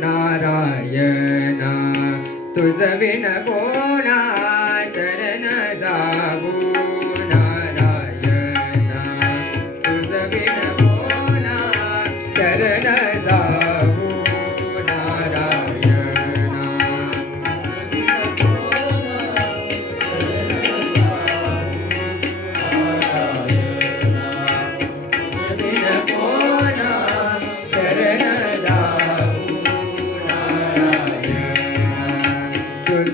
नारायणा तुझ विण कोणा शरण जाऊ नारायणा तुझ विण कोणा शरण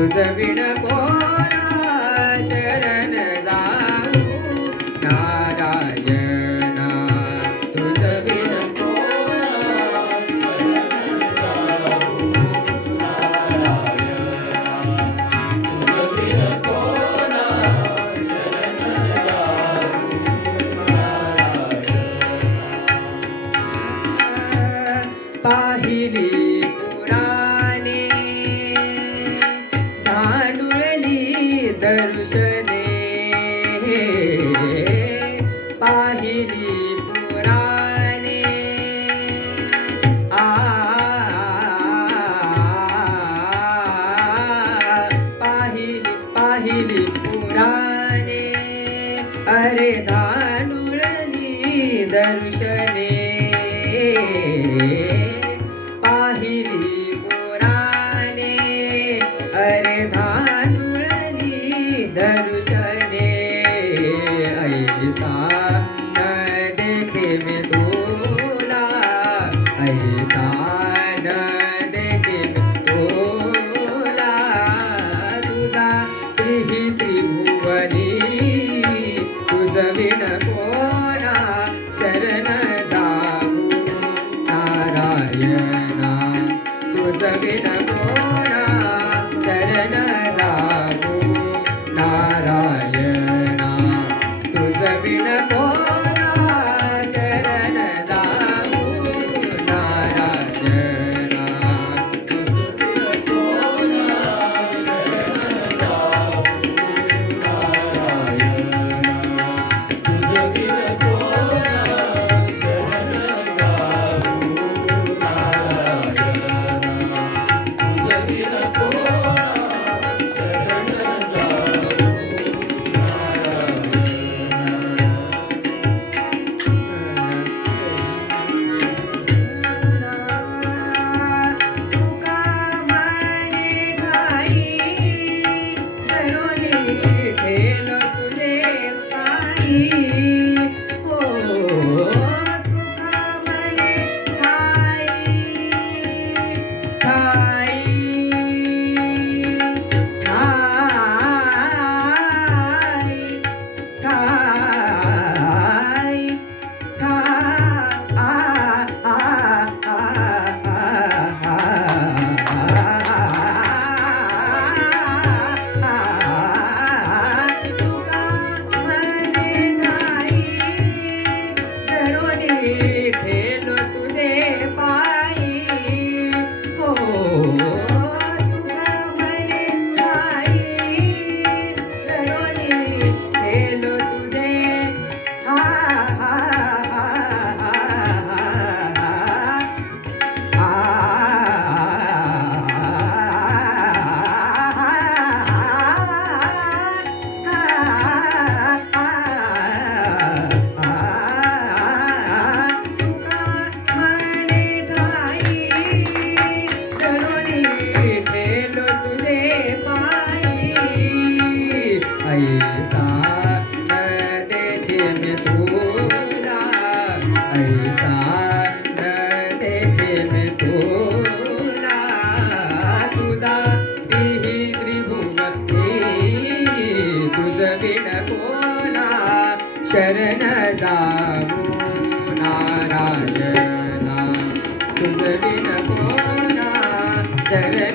உதவிட போ প্রেমে দু ಜಗ